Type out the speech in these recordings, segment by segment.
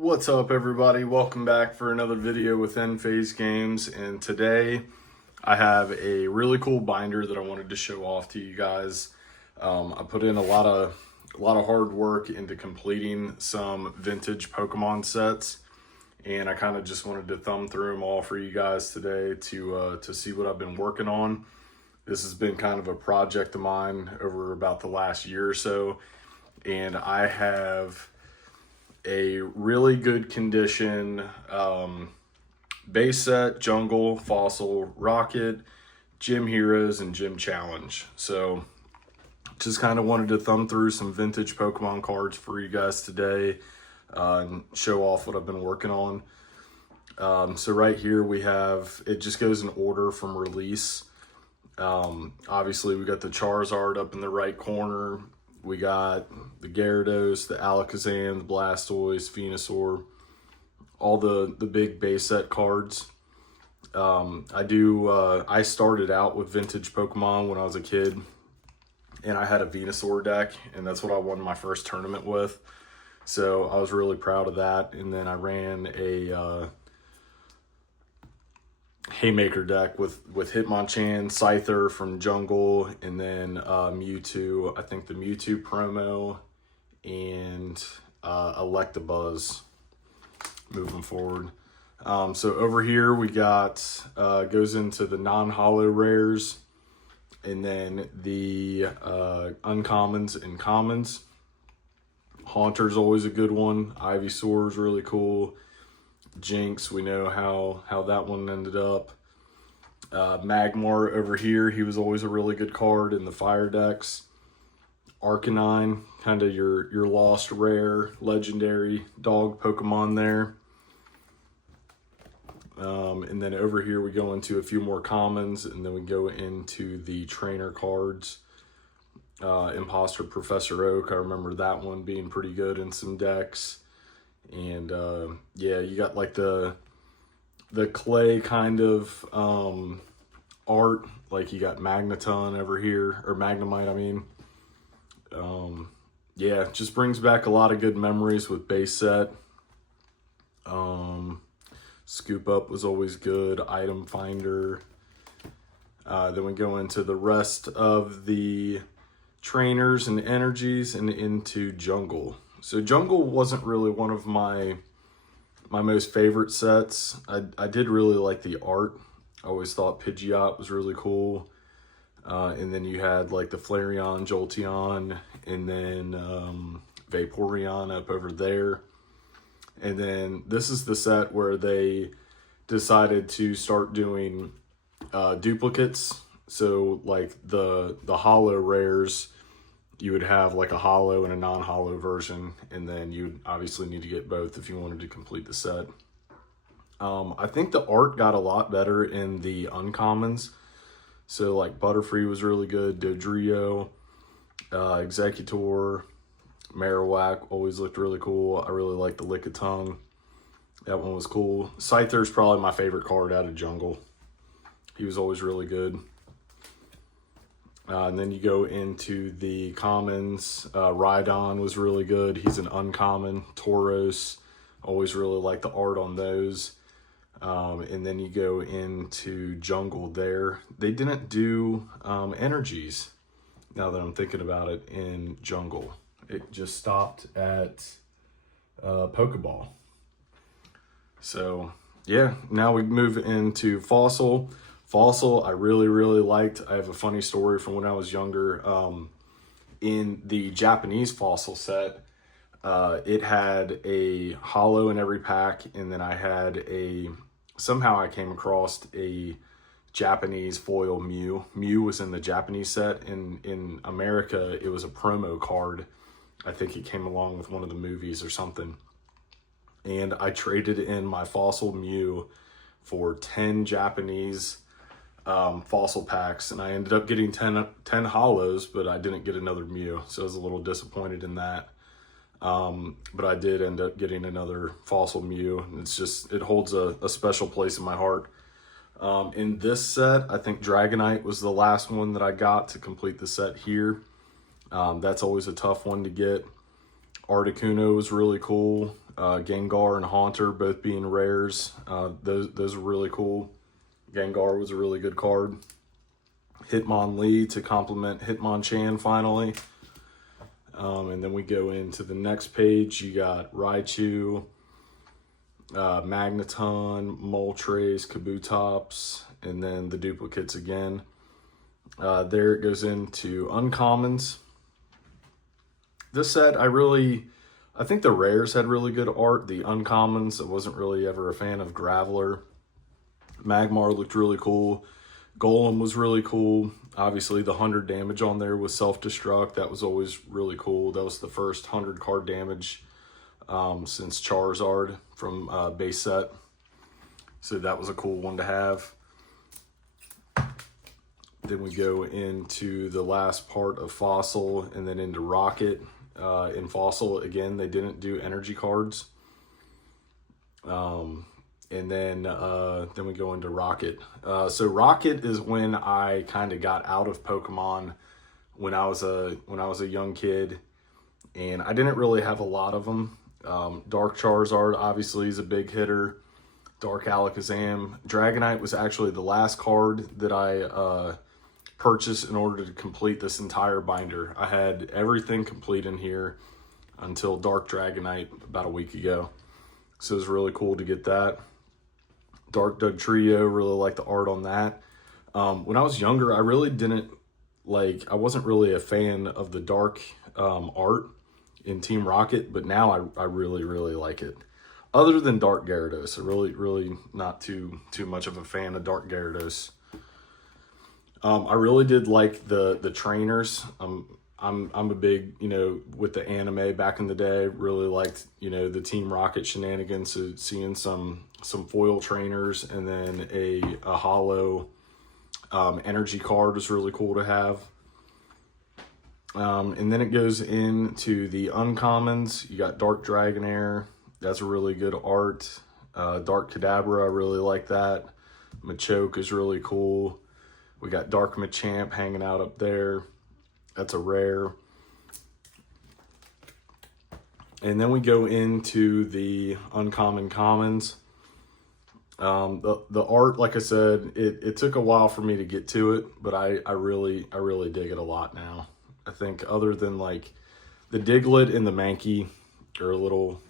What's up, everybody? Welcome back for another video with EndFaze Games, and today I have a really cool binder that I wanted to show off to you guys. I put in a lot of hard work into completing some vintage Pokemon sets, and I kind of just wanted to thumb through them all for you guys today to see what I've been working on. This has been kind of a project of mine over about the last year or so, and I have a really good condition base set, Jungle, Fossil, Rocket, Gym Heroes, and Gym Challenge. So just kind of wanted to thumb through some vintage Pokemon cards for you guys today and show off what I've been working on. So right here we have, it just goes in order from release. Obviously we got the Charizard up in the right corner. We got the Gyarados, the Alakazam, the Blastoise, Venusaur, all the big base set cards. I started out with vintage Pokemon when I was a kid, and I had a Venusaur deck, and that's what I won my first tournament with. So I was really proud of that. And then I ran a Haymaker deck with Hitmonchan, Scyther from Jungle, and then Mewtwo. I think the Mewtwo promo and Electabuzz moving forward. So over here we got goes into the non-holo rares, and then the uncommons and commons. Haunter's always a good one. Ivysaur is really cool. Jinx, we know how that one ended up. Magmar over here, he was always a really good card in the fire decks. Arcanine, kind of your lost rare legendary dog Pokemon there. And then over here we go into a few more commons, and then we go into the trainer cards. Imposter Professor Oak, I remember that one being pretty good in some decks. And yeah, you got like the clay kind of art, like you got Magneton over here, or Magnemite I mean. Yeah, it just brings back a lot of good memories with base set. Scoop Up was always good. Item Finder. Then we go into the rest of the trainers and energies and into Jungle. So Jungle wasn't really one of my most favorite sets. I did really like the art. I always thought Pidgeot was really cool. And then you had like the Flareon, Jolteon, and then Vaporeon up over there. And then this is the set where they decided to start doing duplicates. So like the holo rares, you would have like a holo and a non-holo version, and then you'd obviously need to get both if you wanted to complete the set. I think the art got a lot better in the uncommons. So like Butterfree was really good, Dodrio, Executor, Marowak always looked really cool. I really like the Lickitung. That one was cool. Scyther's probably my favorite card out of Jungle. He was always really good. And then you go into the commons. Rhydon was really good. He's an uncommon. Tauros, always really like the art on those. And then you go into Jungle there. They didn't do energies, now that I'm thinking about it, in Jungle. It just stopped at Pokeball. So yeah, now we move into Fossil. Fossil, I really liked. I have a funny story from when I was younger. In the Japanese Fossil set, it had a holo in every pack, and then I had somehow I came across a Japanese foil Mew. Mew was in the Japanese set, and in America, it was a promo card. I think it came along with one of the movies or something. And I traded in my Fossil Mew for 10 Japanese Fossil packs, and I ended up getting 10 holos, but I didn't get another Mew, so I was a little disappointed in that. But I did end up getting another Fossil Mew, and it holds a special place in my heart. In this set, I think Dragonite was the last one that I got to complete the set here. That's always a tough one to get. Articuno was really cool. Gengar and Haunter both being rares. Those are really cool. Gengar was a really good card. Hitmonlee to complement Hitmonchan finally. And then we go into the next page. You got Raichu, Magneton, Moltres, Kabutops, and then the duplicates again. There it goes into uncommons. This set, I think the rares had really good art. The uncommons, I wasn't really ever a fan of Graveler. Magmar looked really cool. Golem was really cool. Obviously, the 100 damage on there was self-destruct. That was always really cool. That was the first 100 card damage since Charizard from base set. So that was a cool one to have. Then we go into the last part of Fossil and then into Rocket. In Fossil, again, they didn't do energy cards. And then we go into Rocket. So Rocket is when I kind of got out of Pokemon when I was a young kid, and I didn't really have a lot of them. Dark Charizard obviously is a big hitter. Dark Alakazam. Dragonite was actually the last card that I purchased in order to complete this entire binder. I had everything complete in here until Dark Dragonite about a week ago. So it was really cool to get that. Dark Dugtrio, really like the art on that. When I was younger, I really didn't I wasn't really a fan of the dark art in Team Rocket, but now I really, really like it. Other than Dark Gyarados, I really not too much of a fan of Dark Gyarados. I really did like the trainers. I'm a big, with the anime back in the day, really liked, the Team Rocket shenanigans. So seeing some foil trainers and then a hollow energy card was really cool to have. And then it goes into the uncommons. You got Dark Dragonair. That's a really good art. Dark Kadabra, I really like that. Machoke is really cool. We got Dark Machamp hanging out up there. That's a rare. And then we go into the uncommon commons. The art, like I said, it took a while for me to get to it, but I really dig it a lot now. I think other than the Diglett and the Mankey are a little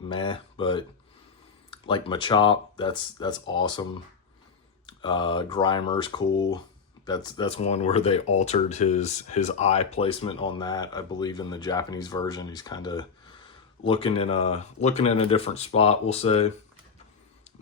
meh, but Machop, that's awesome. Grimer's cool. That's one where they altered his eye placement on that. I believe in the Japanese version, he's kind of looking in a different spot, we'll say.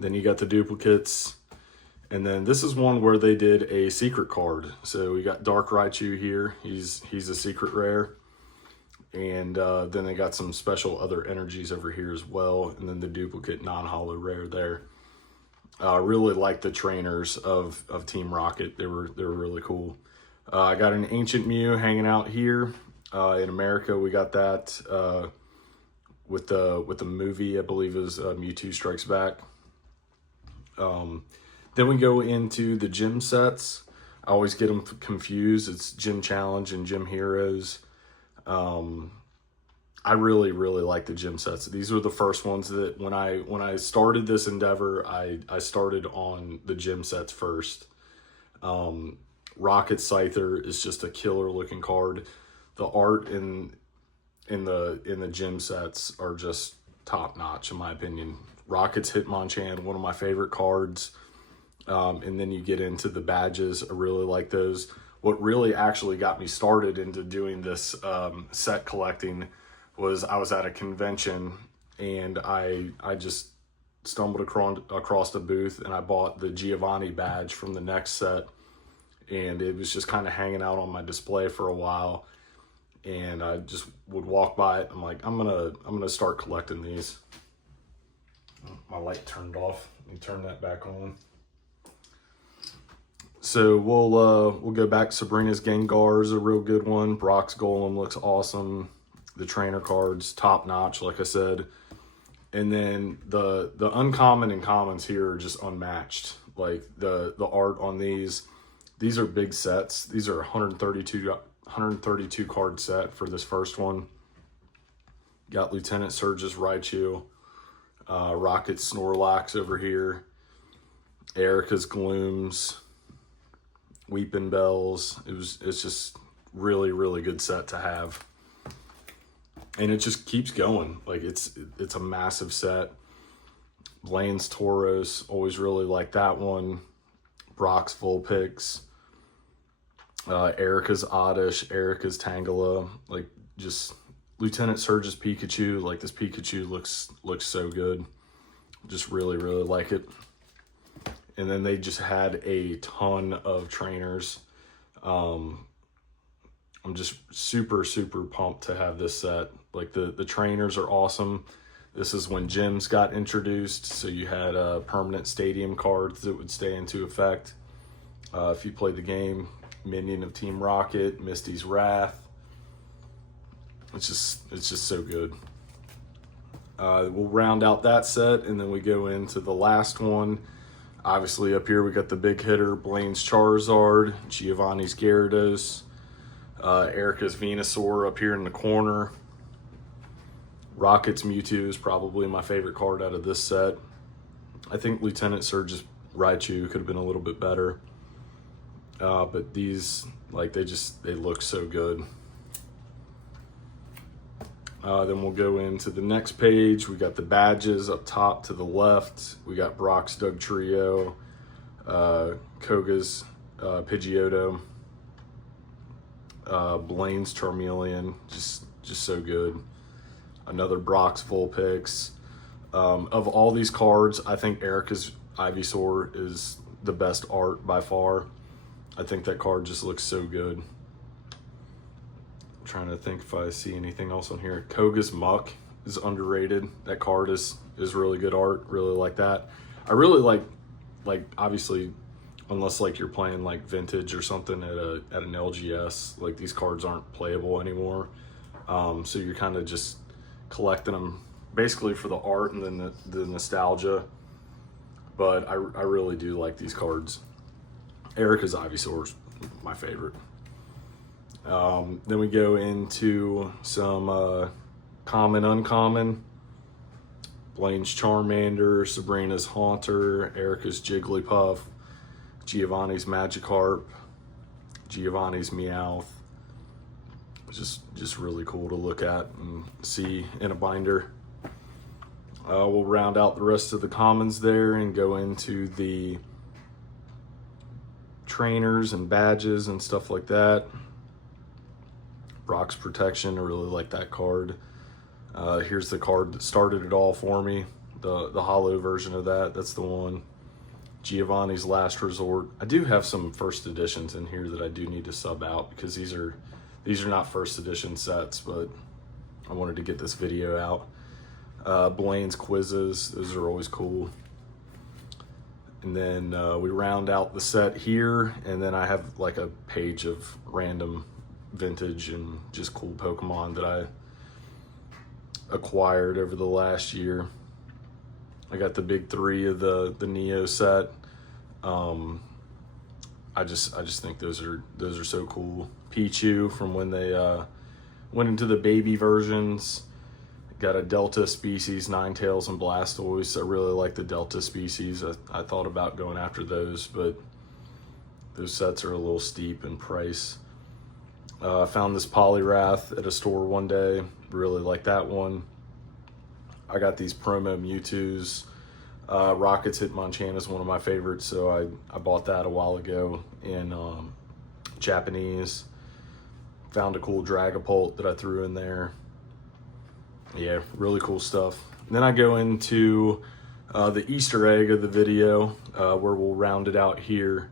Then you got the duplicates, and then this is one where they did a secret card. So we got Dark Raichu here. He's a secret rare, and then they got some special other energies over here as well, and then the duplicate non-holo rare there. Really like the trainers of Team Rocket. They were really cool. I got an Ancient Mew hanging out here. In America, we got that with the movie, I believe is Mewtwo Strikes Back. Then we go into the gym sets. I always get them confused. It's Gym Challenge and Gym Heroes. I really like the gym sets. These were the first ones that when I started this endeavor, I started on the gym sets first. Rocket Scyther is just a killer looking card. The art in the gym sets are just top notch in my opinion. Rocket's Hitmonchan, one of my favorite cards. And then you get into the badges. I really like those. What really actually got me started into doing this set collecting was I was at a convention and I just stumbled across a booth and I bought the Giovanni badge from the next set, and it was just kind of hanging out on my display for a while, and I just would walk by it. I'm like, I'm gonna start collecting these. My light turned off. Let me turn that back on. So we'll go back. Sabrina's Gengar is a real good one. Brock's Golem looks awesome. The trainer cards, top notch, like I said. And then the uncommon and commons here are just unmatched. Like the art on these are big sets. These are 132 card set for this first one. Got Lieutenant Surge's Raichu, Rocket's Snorlax over here, Erica's Glooms, Weeping Bells. It's just really, really good set to have. And it just keeps going. Like it's a massive set. Blaine's Tauros, always really like that one. Brock's Vulpix, Erica's Oddish, Erica's Tangela, like just Lieutenant Surge's Pikachu. Like this Pikachu looks so good. Just really, really like it. And then they just had a ton of trainers. I'm just super, super pumped to have this set. Like the trainers are awesome. This is when gyms got introduced. So you had permanent stadium cards that would stay into effect. If you played the game, Minion of Team Rocket, Misty's Wrath. It's just so good. We'll round out that set, and then we go into the last one. Obviously, up here we got the big hitter, Blaine's Charizard, Giovanni's Gyarados, Erica's Venusaur up here in the corner. Rocket's Mewtwo is probably my favorite card out of this set. I think Lieutenant Surge's Raichu could have been a little bit better. But these, like, they look so good. Then we'll go into the next page. We got the badges up top to the left. We got Brock's Dugtrio, Koga's Pidgeotto, Blaine's Charmeleon, just so good. Another Brock's Vulpix. Of all these cards, I think Erica's Ivysaur is the best art by far. I think that card just looks so good. I'm trying to think if I see anything else on here. Koga's Muck is underrated. That card is really good art. Really like that. I really like obviously, unless like you're playing like vintage or something at an LGS, like these cards aren't playable anymore. So you're kind of just collecting them basically for the art and then the nostalgia. But I really do like these cards. Erica's Ivysaur is my favorite. Then we go into some common, uncommon. Blaine's Charmander, Sabrina's Haunter, Erica's Jigglypuff, Giovanni's Magikarp, Giovanni's Meowth. Just really cool to look at and see in a binder. We'll round out the rest of the commons there and go into the trainers and badges and stuff like that. Brock's Protection, I really like that card. Here's the card that started it all for me, the hollow version of that. That's the one. Giovanni's Last Resort. I do have some first editions in here that I do need to sub out because these are not first edition sets, but I wanted to get this video out. Blaine's Quizzes, those are always cool. And then we round out the set here, and then I have like a page of random vintage and just cool Pokemon that I acquired over the last year. I got the big three of the Neo set. I just think those are so cool. Pichu from when they went into the baby versions. Got a Delta species, Ninetales and Blastoise. I really like the Delta species. I thought about going after those, but those sets are a little steep in price. I found this Poliwrath at a store one day. Really like that one. I got these promo Mewtwo's. Rocket's Hitmonchan is one of my favorites, so I bought that a while ago in Japanese. Found a cool Dragapult that I threw in there. Yeah, really cool stuff. And then I go into the Easter egg of the video, where we'll round it out here.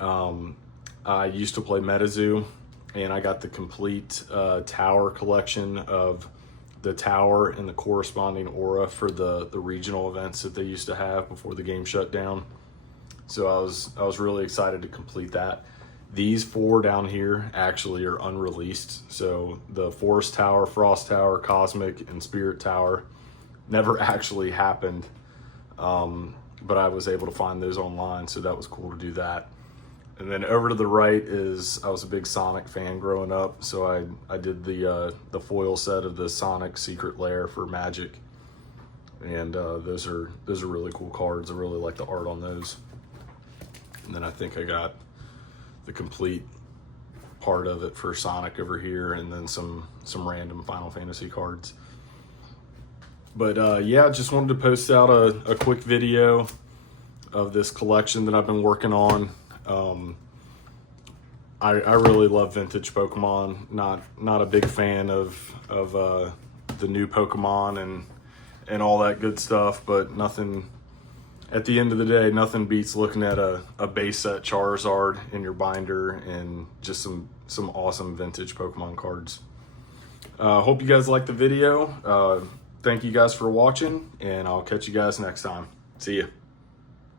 I used to play MetaZoo, and I got the complete tower collection of the tower and the corresponding aura for the regional events that they used to have before the game shut down. So I was really excited to complete that. These four down here actually are unreleased. So the Forest Tower, Frost Tower, Cosmic, and Spirit Tower never actually happened. But I was able to find those online, so that was cool to do that. And then over to the right is, I was a big Sonic fan growing up, so I did the foil set of the Sonic Secret Lair for Magic. And those are really cool cards. I really like the art on those. And then I think I got the complete part of it for Sonic over here, and then some random Final Fantasy cards. But yeah, just wanted to post out a quick video of this collection that I've been working on. I really love vintage Pokemon. Not a big fan of the new Pokemon and all that good stuff, but nothing, at the end of the day, nothing beats looking at a base set Charizard in your binder and just some awesome vintage Pokemon cards. Hope you guys liked the video. Thank you guys for watching, and I'll catch you guys next time. See ya.